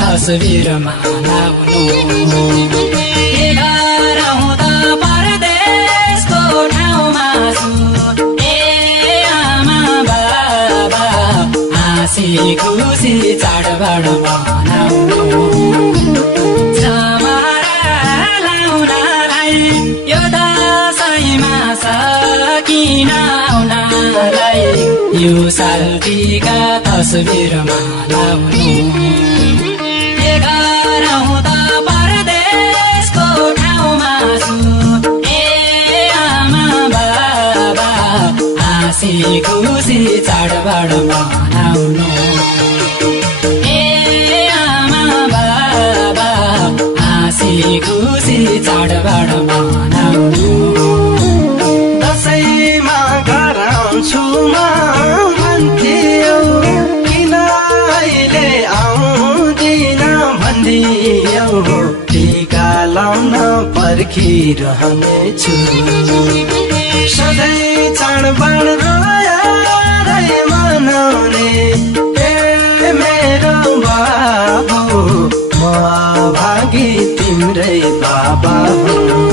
तस्बिरमा लाउनु एघारौँ त परदेशको ठाउँमा छु ए आमा बाबा हाँसी खुसी चाडबाड मनाउनु जमारा लाउनलाई यो दशैँमा सकिन आउनलाई यो साल टीका तस्बिरमा लाउनु एघारौँ त परदेशको ठाउँमा छु ए आमा बाबा हाँसी खुसी चाडबाड मनाउनु ए आमा बाबा हाँसी खुसी चाडबाड मनाउनु दशैँमा घर आउँछु म भन्थ्यौ किन अहिले आउँदिन भन्दियौ टीका लाउन पर्खिरहनेछु सधैँ चाडबाड रोयारै मनाउने ए मेरो बाबु म भागी तिम्रै बाबा हुँ